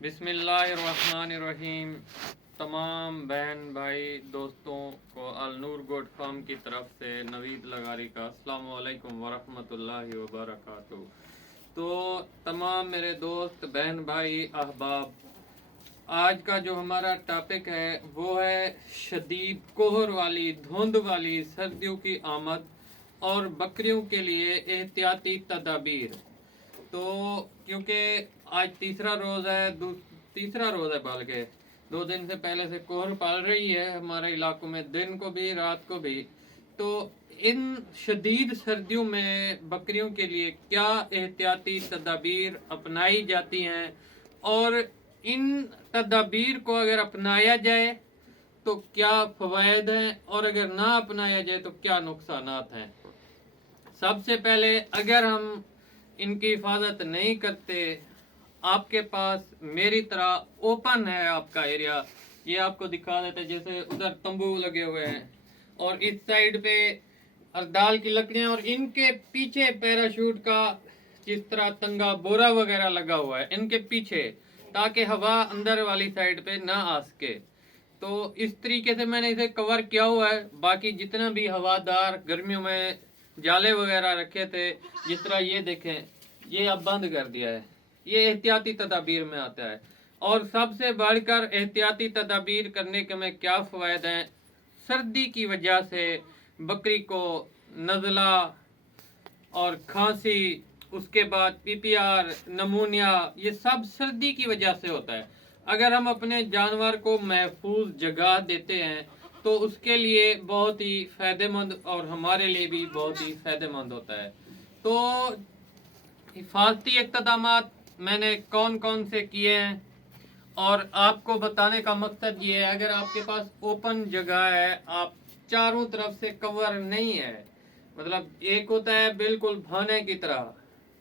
बिस्मिल्लाहिर्रहमानिर्रहीम। तमाम बहन भाई दोस्तों को अल नूर गोट फार्म की तरफ से नवीद लगारी का अस्सलामु अलैकुम वरहमतुल्लाहि वबरकातुहू। तो तमाम मेरे दोस्त बहन भाई अहबाब, आज का जो हमारा टॉपिक है वो है शदीद कोहर वाली धुंध वाली सर्दियों की आमद और बकरियों के लिए एहतियाती तदाबीर। तो क्योंकि आज तीसरा रोज है बल्कि 2 दिन से पहले से कोहर पड़ रही है हमारे इलाकों में, दिन को भी रात को भी। तो इन शदीद सर्दियों में बकरियों के लिए क्या एहतियाती तदाबीर अपनाई जाती हैं और इन तदाबीर को अगर अपनाया जाए तो क्या फवायद हैं और अगर ना अपनाया जाए तो क्या नुकसानात हैं। सबसे पहले अगर हम इनकी हिफाजत नहीं करते, आपके पास मेरी तरह ओपन है आपका एरिया, ये आपको दिखा देते हैं, जैसे उधर तंबू लगे हुए हैं और इस साइड पे अरदाल की लकड़ियां और इनके पीछे पैराशूट का जिस तरह तंगा बोरा वगैरह लगा हुआ है इनके पीछे, ताकि हवा अंदर वाली साइड पे ना आ सके। तो इस तरीके से मैंने इसे कवर किया हुआ है। बाकी जितना भी हवादार गर्मियों में जाले वगैरह रखे थे, जिस तरह ये देखें, ये अब बंद कर दिया है। ये एहतियाती तदाबीर में आता है। और सबसे बढ़कर एहतियाती तदाबीर करने के में क्या फ़ायद हैं, सर्दी की वजह से बकरी को नज़ला और खांसी, उसके बाद पीपीआर, नमूनिया, ये सब सर्दी की वजह से होता है। अगर हम अपने जानवर को महफूज जगह देते हैं तो उसके लिए बहुत ही फ़ायदेमंद और हमारे लिए भी बहुत ही फ़ायदेमंद होता है। तो हिफाजती इक़्तिदामात मैंने कौन कौन से किए हैं और आपको बताने का मकसद ये है, अगर आपके पास ओपन जगह है, आप चारों तरफ से कवर नहीं है, मतलब एक होता है बिल्कुल भाने की तरह,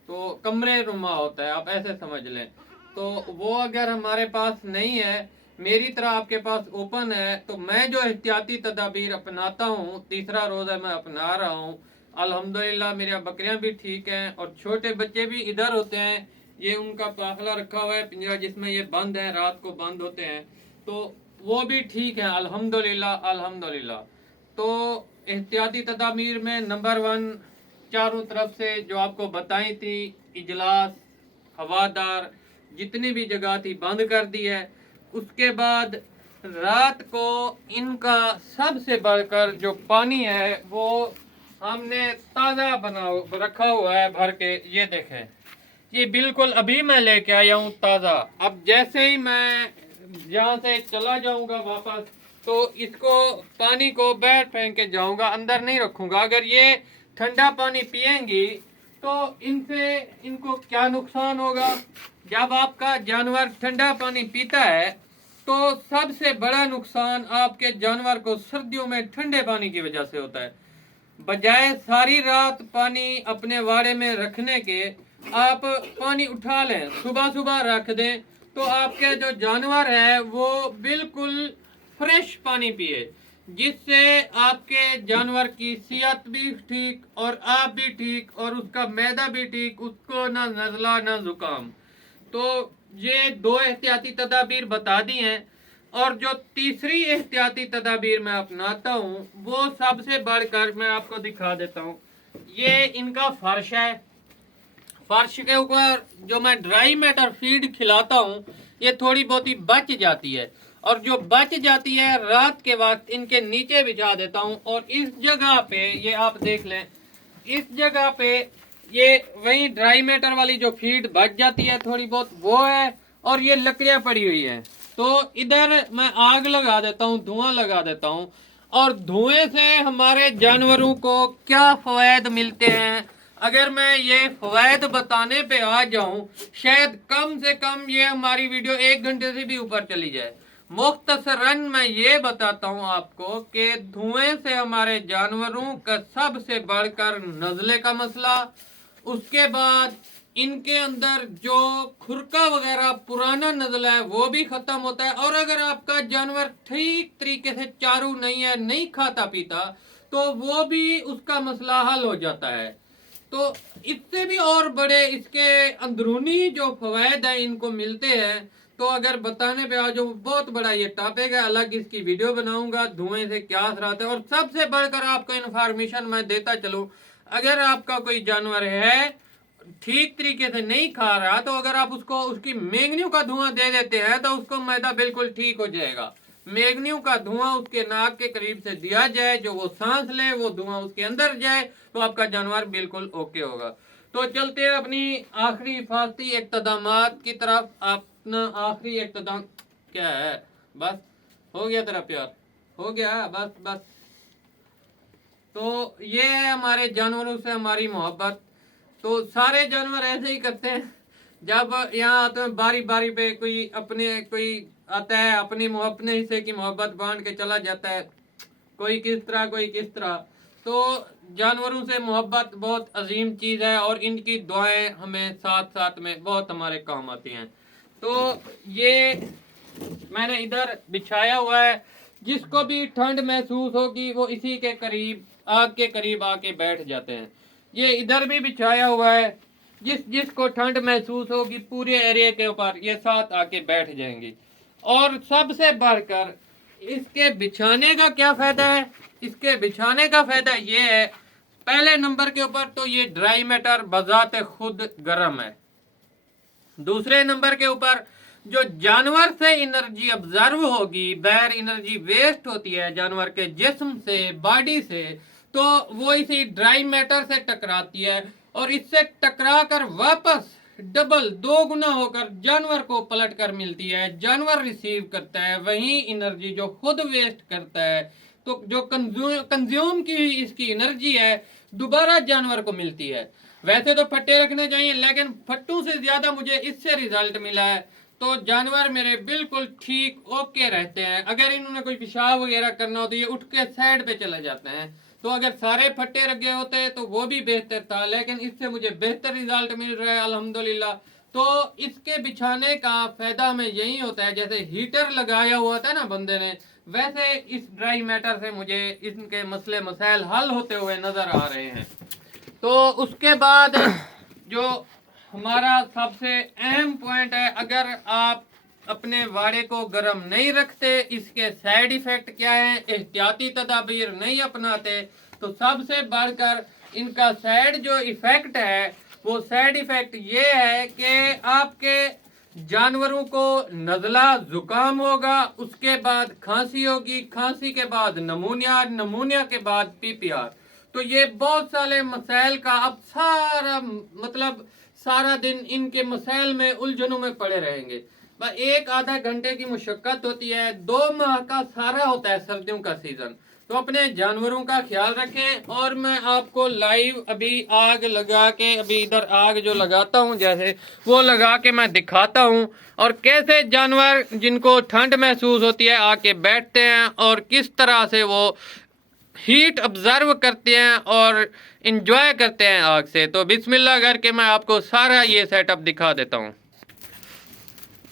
तो कमरे रुमा होता है, आप ऐसे समझ लें। तो वो अगर हमारे पास नहीं है, मेरी तरह आपके पास ओपन है, तो मैं जो एहतियाती तदाबीर अपनाता हूँ, तीसरा रोज़ है मैं अपना रहा हूँ, अल्हम्दुलिल्लाह मेरी बकरियां भी ठीक हैं और छोटे बच्चे भी इधर होते हैं। ये उनका पाखला रखा हुआ है पिंजरा जिसमें ये बंद है, रात को बंद होते हैं, तो वो भी ठीक है अल्हम्दुलिल्लाह अल्हम्दुलिल्लाह। तो एहतियाती तदाबीर में नंबर 1, चारों तरफ से जो आपको बताई थी, इजलास, हवादार जितनी भी जगह थी बंद कर दी है। उसके बाद रात को इनका सबसे बढ़कर जो पानी है वो हमने ताज़ा बना रखा हुआ है भर के। ये देखें, ये बिल्कुल अभी मैं लेके आया हूँ ताज़ा। अब जैसे ही मैं यहाँ से चला जाऊँगा वापस, तो इसको पानी को बाहर फेंक के जाऊँगा, अंदर नहीं रखूँगा। अगर ये ठंडा पानी पिएंगी तो इनको क्या नुकसान होगा। जब आपका जानवर ठंडा पानी पीता है तो सबसे बड़ा नुकसान आपके जानवर को सर्दियों में ठंडे पानी की वजह से होता है। बजाय सारी रात पानी अपने वाड़े में रखने के, आप पानी उठा लें, सुबह सुबह रख दें, तो आपके जो जानवर है वो बिल्कुल फ्रेश पानी पिए, जिससे आपके जानवर की सेहत भी ठीक और आप भी ठीक और उसका मैदा भी ठीक, उसको ना नज़ला ना जुकाम। तो ये 2 एहतियाती तदाबीर बता दी हैं। और जो तीसरी एहतियाती तदाबीर मैं अपनाता हूँ वो सबसे बढ़कर मैं आपको दिखा देता हूँ। ये इनका फर्श है, फर्श के ऊपर जो मैं ड्राई मैटर फीड खिलाता हूँ ये थोड़ी बहुत ही बच जाती है, और जो बच जाती है रात के वक्त इनके नीचे बिछा देता हूँ। और इस जगह पे ये आप देख लें, इस जगह पे ये वही ड्राई मैटर वाली जो फीड बच जाती है थोड़ी बहुत वो है, और ये लकड़ियां पड़ी हुई है। तो इधर मैं आग लगा देता हूँ, धुआं लगा देता हूँ। और धुएं से हमारे जानवरों को क्या फवायद मिलते हैं, अगर मैं ये फवायद बताने पे आ जाऊं, शायद कम से कम ये हमारी वीडियो 1 घंटे से भी ऊपर चली जाए। मुख्तसरन मैं ये बताता हूं आपको कि धुएं से हमारे जानवरों का सबसे बढ़कर नज़ले का मसला, उसके बाद इनके अंदर जो खुरका वगैरह पुराना नज़ला है वो भी खत्म होता है। और अगर आपका जानवर ठीक तरीके से चारू नहीं है, नहीं खाता पीता, तो वो भी उसका मसला हल हो जाता है। तो इससे भी और बड़े इसके अंदरूनी जो फवायद हैं इनको मिलते हैं। तो अगर बताने पे आ जाओ, बहुत बड़ा ये टॉपिक है, अलग इसकी वीडियो बनाऊंगा, धुएं से क्या असराते हैं। और सबसे बढ़कर आपको इन्फॉर्मेशन मैं देता चलूं, अगर आपका कोई जानवर है ठीक तरीके से नहीं खा रहा, तो अगर आप उसको उसकी मेंगनियों का धुआं दे देते हैं तो उसको मैदा बिल्कुल ठीक हो जाएगा। मेंगनियों का धुआं उसके नाक के करीब से दिया जाए, जो वो सांस ले, वो धुआं उसके अंदर जाए, तो आपका जानवर बिल्कुल ओके होगा। तो चलते हैं अपनी आखिरी हिफाजती इक़्तिदामात की तरफ। अपना आखिरी इक़्तिदाम क्या है? बस हो गया तेरा प्यार, हो गया, बस बस। तो ये है हमारे जानवरों से हमारी मोहब्बत। तो सारे जानवर ऐसे ही करते हैं, जब यहाँ आते हैं बारी बारी पे कोई आता है अपने हिस्से की मोहब्बत बांट के चला जाता है, कोई किस तरह कोई किस तरह। तो जानवरों से मोहब्बत बहुत अजीम चीज़ है और इनकी दुआएं हमें साथ साथ में बहुत हमारे काम आती हैं। तो ये मैंने इधर बिछाया हुआ है, जिसको भी ठंड महसूस होगी वो इसी के करीब, आग के करीब आके बैठ जाते हैं। ये इधर भी बिछाया हुआ है, जिसको ठंड महसूस होगी पूरे एरिया के ऊपर ये साथ आके बैठ जाएंगी। और सबसे बढ़कर इसके बिछाने का क्या फायदा है? इसके बिछाने का फायदा ये है, पहले नंबर के ऊपर तो ये ड्राई मैटर बजाते खुद गर्म है। दूसरे नंबर के ऊपर जो जानवर से एनर्जी ऑब्जर्व होगी, बाहर एनर्जी वेस्ट होती है जानवर के जिस्म से, बॉडी से, तो वो इसी ड्राई मैटर से टकराती है और इससे टकरा कर वापस डबल 2 गुना होकर जानवर को पलट कर मिलती है। जानवर रिसीव करता है वही एनर्जी जो खुद वेस्ट करता है। तो जो कंज्यूम की इसकी एनर्जी है दोबारा जानवर को मिलती है। वैसे तो फट्टे रखने चाहिए, लेकिन फट्टू से ज्यादा मुझे इससे रिजल्ट मिला है। तो जानवर मेरे बिल्कुल ठीक ओके रहते हैं। अगर इन्होंने कोई पेशाब वगैरह करना हो तो ये उठ के साइड पे चले जाते हैं। तो अगर सारे फट्टे रखे होते तो वो भी बेहतर था, लेकिन इससे मुझे बेहतर रिजल्ट मिल रहा है अल्हम्दुलिल्लाह। तो इसके बिछाने का फायदा हमें यही होता है, जैसे हीटर लगाया हुआ था ना बंदे ने, वैसे इस ड्राई मैटर से मुझे इनके मसले मसाइल हल होते हुए नजर आ रहे हैं। तो उसके बाद जो हमारा सबसे अहम पॉइंट है, अगर आप अपने वाड़े को गर्म नहीं रखते, इसके साइड इफेक्ट क्या है, एहतियाती तदाबीर नहीं अपनाते, तो सबसे बढ़कर इनका साइड जो इफेक्ट है, वो साइड इफेक्ट ये है कि आपके जानवरों को नज़ला जुकाम होगा, उसके बाद खांसी होगी, खांसी के बाद नमूनिया, नमूनिया के बाद पीपीआर। तो ये बहुत सारे मसाइल का अब सारा दिन इनके मसाइल में उलझनों में पड़े रहेंगे। बस 1-आधा घंटे की मुशक्कत होती है, 2 माह का सारा होता है सर्दियों का सीजन। तो अपने जानवरों का ख्याल रखें। और मैं आपको लाइव अभी आग लगा के, अभी इधर आग जो लगाता हूँ जैसे वो लगा के मैं दिखाता हूँ, और कैसे जानवर जिनको ठंड महसूस होती है आके बैठते हैं और किस तरह से वो हीट ऑब्जर्व करते हैं और इंजॉय करते हैं आग से। तो बिस्मिल्लाह करके मैं आपको सारा ये सेटअप दिखा देता हूँ।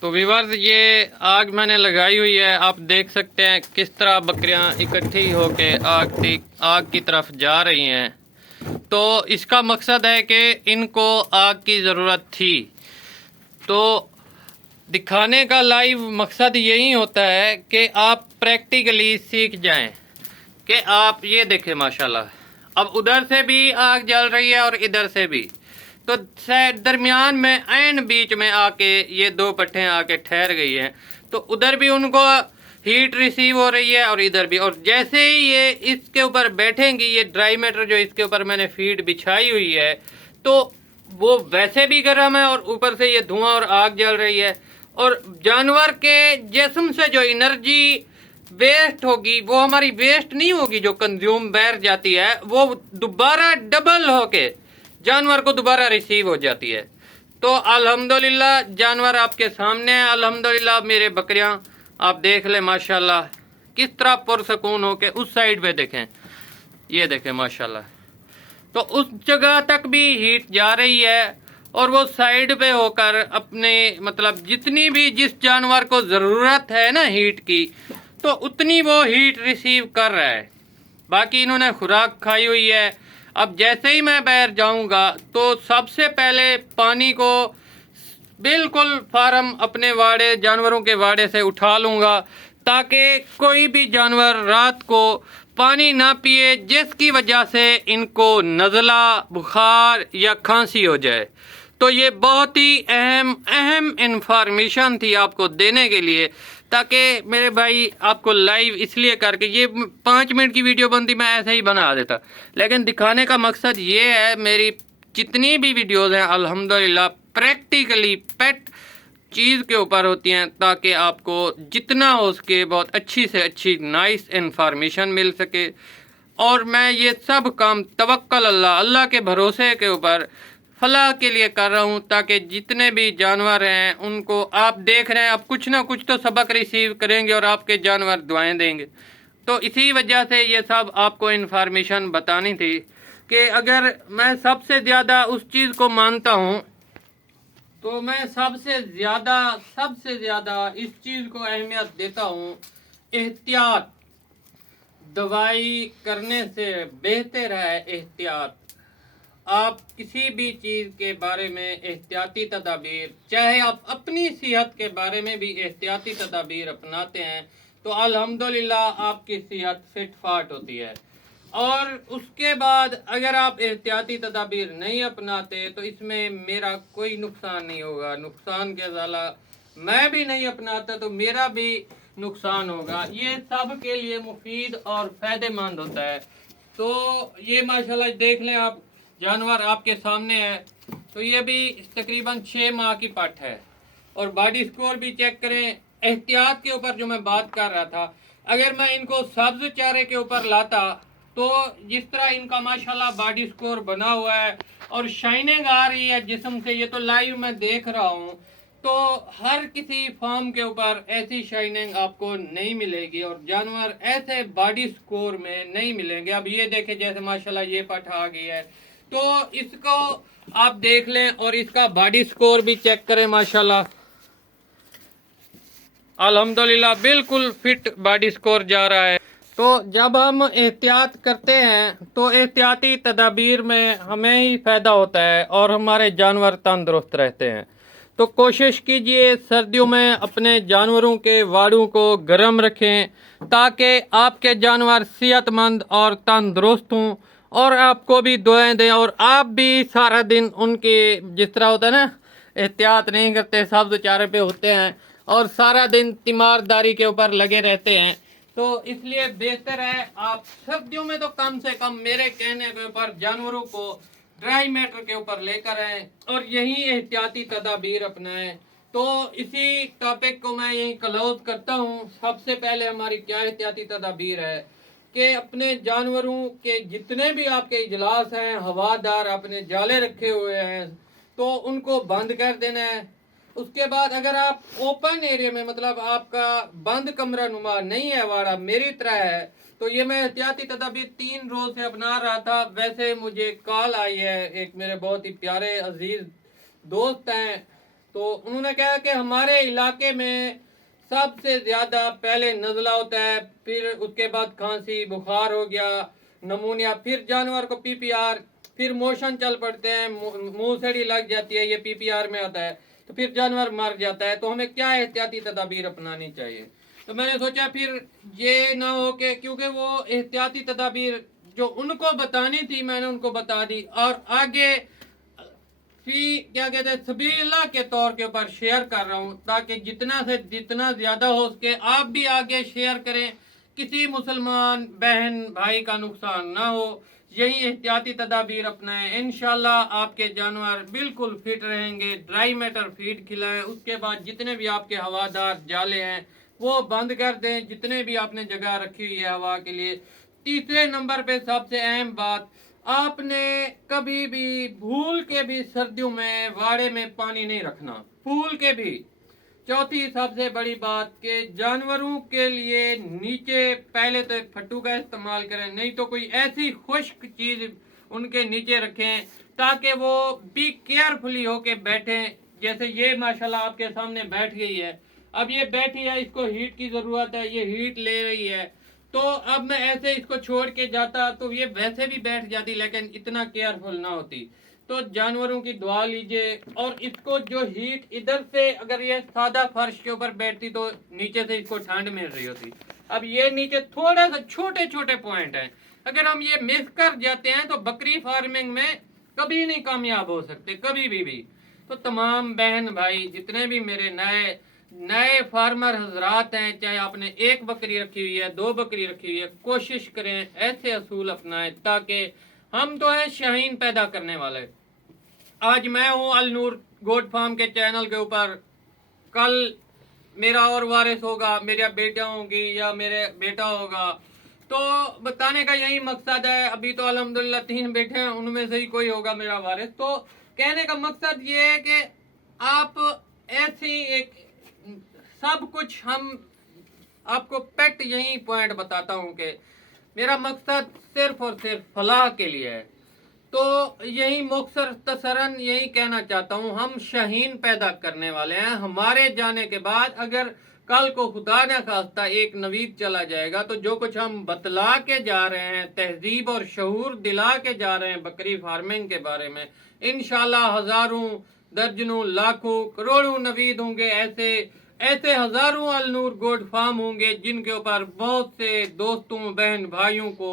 तो व्यूअर्स, ये आग मैंने लगाई हुई है, आप देख सकते हैं किस तरह बकरियां इकट्ठी होके आग की तरफ जा रही हैं। तो इसका मकसद है कि इनको आग की ज़रूरत थी। तो दिखाने का लाइव मकसद यही होता है कि आप प्रैक्टिकली सीख जाएं कि आप ये देखें माशाल्लाह, अब उधर से भी आग जल रही है और इधर से भी। तो दरमियान में ऐन बीच में आके ये 2 पट्टियाँ आके ठहर गई हैं। तो उधर भी उनको हीट रिसीव हो रही है और इधर भी। और जैसे ही ये इसके ऊपर बैठेंगी, ये ड्राई मैटर जो इसके ऊपर मैंने फीड बिछाई हुई है, तो वो वैसे भी गर्म है और ऊपर से ये धुआं और आग जल रही है। और जानवर के जिस्म से जो एनर्जी वेस्ट होगी वो हमारी वेस्ट नहीं होगी, जो कंज्यूम बाहर जाती है वो दोबारा डबल होके जानवर को दोबारा रिसीव हो जाती है। तो अल्हम्दुलिल्लाह जानवर आपके सामने है। अल्हम्दुलिल्लाह मेरे बकरियां आप देख ले माशाल्लाह किस तरह पुरसकून होके उस साइड पे देखें, ये देखें माशाल्लाह। तो उस जगह तक भी हीट जा रही है और वो साइड पे होकर अपने जिस जानवर को ज़रूरत है ना हीट की, तो उतनी वो हीट रिसीव कर रहा है। बाकी इन्होंने खुराक खाई हुई है। अब जैसे ही मैं बाहर जाऊंगा तो सबसे पहले पानी को बिल्कुल फार्म अपने वाड़े जानवरों के वाड़े से उठा लूँगा, ताकि कोई भी जानवर रात को पानी ना पिए जिसकी वजह से इनको नज़ला, बुखार या खांसी हो जाए। तो ये बहुत ही अहम इंफॉर्मेशन थी आपको देने के लिए, ताकि मेरे भाई आपको लाइव इसलिए करके, ये 5 मिनट की वीडियो बनती मैं ऐसे ही बना देता, लेकिन दिखाने का मकसद ये है, मेरी जितनी भी वीडियोस हैं अल्हम्दुलिल्लाह प्रैक्टिकली पेट चीज़ के ऊपर होती हैं, ताकि आपको जितना हो सके बहुत अच्छी से अच्छी नाइस इन्फॉर्मेशन मिल सके। और मैं ये सब काम तवक्कल अल्लाह के भरोसे के ऊपर फलाह के लिए कर रहा हूँ, ताकि जितने भी जानवर हैं उनको आप देख रहे हैं, आप कुछ ना कुछ तो सबक रिसीव करेंगे और आपके जानवर दुआएं देंगे। तो इसी वजह से ये सब आपको इन्फॉर्मेशन बतानी थी कि अगर मैं सबसे ज़्यादा उस चीज़ को मानता हूँ, तो मैं सबसे ज़्यादा इस चीज़ को अहमियत देता हूँ, एहतियात। दवाई करने से बेहतर है एहतियात। आप किसी भी चीज़ के बारे में एहतियाती तदाबीर, चाहे आप अपनी सेहत के बारे में भी एहतियाती तदाबीर अपनाते हैं, तो अल्हम्दुलिल्लाह आपकी सेहत फिट फाट होती है। और उसके बाद अगर आप एहतियाती तदाबीर नहीं अपनाते, तो इसमें मेरा कोई नुकसान नहीं होगा। नुकसान के ज़ाला मैं भी नहीं अपनाता तो मेरा भी नुकसान होगा। ये सब के लिए मुफीद और फ़ायदेमंद होता है। तो ये माशाल्लाह देख लें आप, जानवर आपके सामने है। तो ये भी तकरीबन 6 माह की पट है, और बॉडी स्कोर भी चेक करें। एहतियात के ऊपर जो मैं बात कर रहा था, अगर मैं इनको सब्ज चारे के ऊपर लाता, तो जिस तरह इनका माशाल्लाह बॉडी स्कोर बना हुआ है और शाइनिंग आ रही है जिस्म से, ये तो लाइव मैं देख रहा हूँ, तो हर किसी फार्म के ऊपर ऐसी शाइनिंग आपको नहीं मिलेगी और जानवर ऐसे बॉडी स्कोर में नहीं मिलेंगे। अब ये देखें, जैसे माशाल्लाह ये पट आ गई है, तो इसको आप देख लें और इसका बॉडी स्कोर भी चेक करें। माशाल्लाह अल्हम्दुलिल्लाह बिल्कुल फिट बॉडी स्कोर जा रहा है। तो जब हम एहतियात करते हैं तो एहतियाती तदाबीर में हमें ही फ़ायदा होता है और हमारे जानवर तंदुरुस्त रहते हैं। तो कोशिश कीजिए सर्दियों में अपने जानवरों के वाड़ों को गर्म रखें, ताकि आपके जानवर सेहतमंद और तंदुरुस्त हों और आपको भी दुआएं दें, और आप भी सारा दिन उनके, जिस तरह होता है ना, एहतियात नहीं करते, सब्ज़ चारे पे होते हैं और सारा दिन तीमारदारी के ऊपर लगे रहते हैं। तो इसलिए बेहतर है आप सर्दियों में तो कम से कम मेरे कहने के ऊपर जानवरों को ड्राई मैटर के ऊपर लेकर आए और यही एहतियाती तदाबीर अपनाएं। तो इसी टॉपिक को मैं यही क्लोज करता हूँ। सबसे पहले हमारी क्या एहतियाती तदाबीर है कि अपने जानवरों के जितने भी आपके इजलास हैं, हवादार अपने जाले रखे हुए हैं, तो उनको बंद कर देना है। उसके बाद अगर आप ओपन एरिया में, मतलब आपका बंद कमरा नुमा नहीं है, वाड़ा मेरी तरह है, तो ये मैं एहतियाती तदाबीर 3 रोज से अपना रहा था। वैसे मुझे कॉल आई है, एक मेरे बहुत ही प्यारे अजीज दोस्त हैं, तो उन्होंने कहा कि हमारे इलाके में सबसे ज्यादा पहले नज़ला होता है, फिर उसके बाद खांसी, बुखार हो गया, नमूनिया, फिर जानवर को पीपीआर, फिर मोशन चल पड़ते हैं, मुंह सेड़ी लग जाती है, ये पीपीआर में आता है, तो फिर जानवर मर जाता है। तो हमें क्या एहतियाती तदाबीर अपनानी चाहिए? तो मैंने सोचा फिर ये ना हो के, क्योंकि वो एहतियाती तदाबीर जो उनको बतानी थी मैंने उनको बता दी, और आगे क्या कहते हैं सबीला के तौर के ऊपर शेयर कर रहा हूँ, ताकि जितना से जितना ज्यादा हो सके आप भी आगे शेयर करें, किसी मुसलमान बहन भाई का नुकसान ना हो। यही एहतियाती तदाबीर अपनाएं, इंशाल्लाह आपके जानवर बिल्कुल फिट रहेंगे। ड्राई मैटर फीड खिलाएं, उसके बाद जितने भी आपके हवादार जाले हैं वो बंद कर दें, जितने भी आपने जगह रखी हुई है हवा के लिए। तीसरे नंबर पे सबसे अहम बात, आपने कभी भी भूल के भी सर्दियों में वाड़े में पानी नहीं रखना, भूल के भी। चौथी सबसे बड़ी बात के जानवरों के लिए नीचे पहले तो एक फट्टू का इस्तेमाल करें, नहीं तो कोई ऐसी खुश्क चीज उनके नीचे रखें ताकि वो भी केयरफुली होके बैठें। जैसे ये माशाल्लाह आपके सामने बैठ गई है, अब ये बैठी है, इसको हीट की जरूरत है, ये हीट ले रही है, तो अब मैं ऐसे इसको छोड़ के जाता तो ये वैसे भी बैठ जाती, लेकिन इतना केयरफुल ना होती। तो जानवरों की दुआ लीजिए। और इसको जो हीट इधर से, अगर ये सादा फर्श के ऊपर बैठती तो नीचे से इसको ठंड मिल रही होती। अब ये नीचे थोड़ा सा छोटे छोटे पॉइंट हैं, अगर हम ये मिस कर जाते हैं तो बकरी फार्मिंग में कभी नहीं कामयाब हो सकते, कभी भी। तो तमाम बहन भाई जितने भी मेरे नए नए फार्मर हजरात हैं, चाहे आपने एक बकरी रखी हुई है, 2 बकरी रखी हुई है, कोशिश करें ऐसे असूल अपनाएं ताकि हम तो है शाहीन पैदा करने वाले। आज मैं हूँ अल नूर गोट फार्म के चैनल के ऊपर, कल मेरा और वारिस होगा, मेरा बेटा होगी या मेरे बेटा होगा। तो बताने का यही मकसद है। अभी तो अल्हम्दुलिल्लाह 3 बेटे हैं, उनमें से ही कोई होगा मेरा वारिस। तो कहने का मकसद ये है कि आप ऐसी एक सब कुछ, हम आपको पेट यही पॉइंट बताता हूँ कि मेरा मकसद सिर्फ और सिर्फ फलाह के लिए है। तो यही मुख्तसरन यही कहना चाहता हूँ, हम शाहीन पैदा करने वाले हैं। हमारे जाने के बाद अगर कल को खुदा न खास्ता एक नवीद चला जाएगा तो जो कुछ हम बतला के जा रहे हैं, तहजीब और शऊर दिला के जा रहे हैं बकरी फार्मिंग के बारे में, इंशाल्लाह हजारों, दर्जनों, लाखों, करोड़ों नवीद होंगे। ऐसे ऐसे हजारों अल नूर गोट फार्म होंगे जिनके ऊपर बहुत से दोस्तों, बहन भाइयों को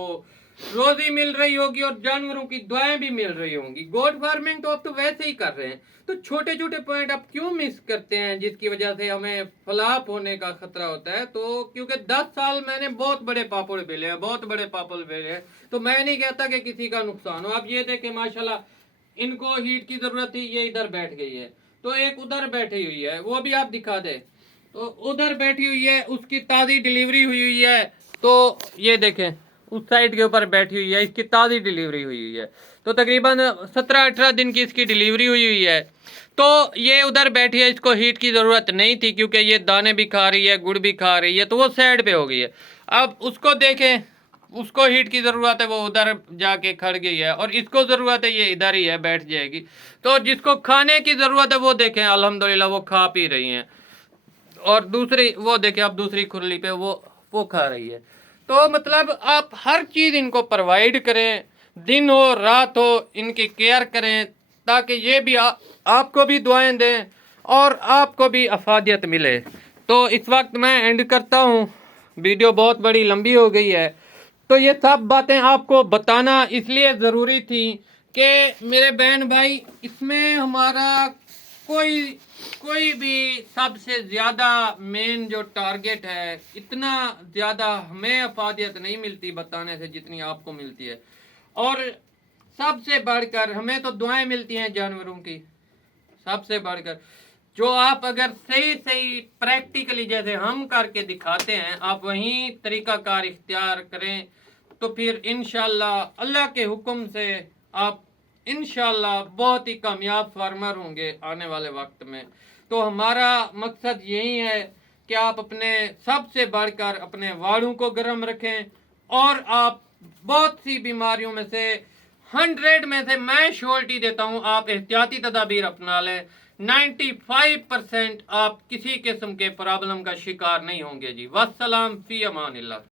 रोजी मिल रही होगी और जानवरों की दुआएं भी मिल रही होंगी। गोट फार्मिंग तो अब तो वैसे ही कर रहे हैं, तो छोटे छोटे पॉइंट आप क्यों मिस करते हैं जिसकी वजह से हमें फ्लॉप होने का खतरा होता है। तो क्योंकि 10 साल मैंने बहुत बड़े पापड़ बेले हैं, बहुत बड़े पापड़ बेले हैं, तो मैं नहीं कहता कि किसी का नुकसान हो। आप ये देखें माशाल्लाह, इनको हीट की जरूरत थी, ये इधर बैठ गई है, तो एक उधर बैठी हुई है, वो भी आप दिखा दे। तो उधर बैठी हुई है, उसकी ताज़ी डिलीवरी हुई हुई है। तो ये देखें उस साइड के ऊपर बैठी हुई है, इसकी ताज़ी डिलीवरी हुई हुई है। तो तकरीबन 17-18 दिन की इसकी डिलीवरी हुई हुई है। तो ये उधर बैठी है, इसको हीट की ज़रूरत नहीं थी क्योंकि ये दाने भी खा रही है, गुड़ भी खा रही है, तो वो साइड पे हो गई है। अब उसको देखें, उसको हीट की ज़रूरत है, वो उधर जाके खड़ गई है, और इसको ज़रूरत है, ये इधर ही है, बैठ जाएगी। तो जिसको खाने की ज़रूरत है वो देखें अल्हम्दुलिल्लाह वो खा पी रही हैं, और दूसरी वो देखें अब दूसरी खुरली पे वो खा रही है। तो मतलब आप हर चीज़ इनको प्रोवाइड करें, दिन हो रात हो इनकी केयर करें, ताकि ये भी आपको भी दुआएं दें और आपको भी अफादियत मिले। तो इस वक्त मैं एंड करता हूँ, वीडियो बहुत बड़ी लंबी हो गई है। तो ये सब बातें आपको बताना इसलिए ज़रूरी थी कि मेरे बहन भाई, इसमें हमारा कोई भी सबसे ज़्यादा मेन जो टारगेट है, इतना ज़्यादा हमें अफादियत नहीं मिलती बताने से जितनी आपको मिलती है। और सबसे बढ़कर हमें तो दुआएं मिलती हैं जानवरों की, सबसे बढ़कर जो आप अगर सही सही प्रैक्टिकली जैसे हम करके दिखाते हैं, आप वही तरीकाकार इख्तियार करें, तो फिर इंशाल्लाह अल्लाह के हुक्म से आप इंशाल्लाह बहुत ही कामयाब फार्मर होंगे आने वाले वक्त में। तो हमारा मकसद यही है कि आप अपने सबसे बढ़कर अपने वाड़ों को गर्म रखें, और आप बहुत सी बीमारियों में से 100 में से मैं श्योरिटी देता हूं आप एहतियाती तदाबीर अपना लें, 95% आप किसी किस्म के प्रॉब्लम का शिकार नहीं होंगे जी। वस्सलाम फी अमानिल्लाह।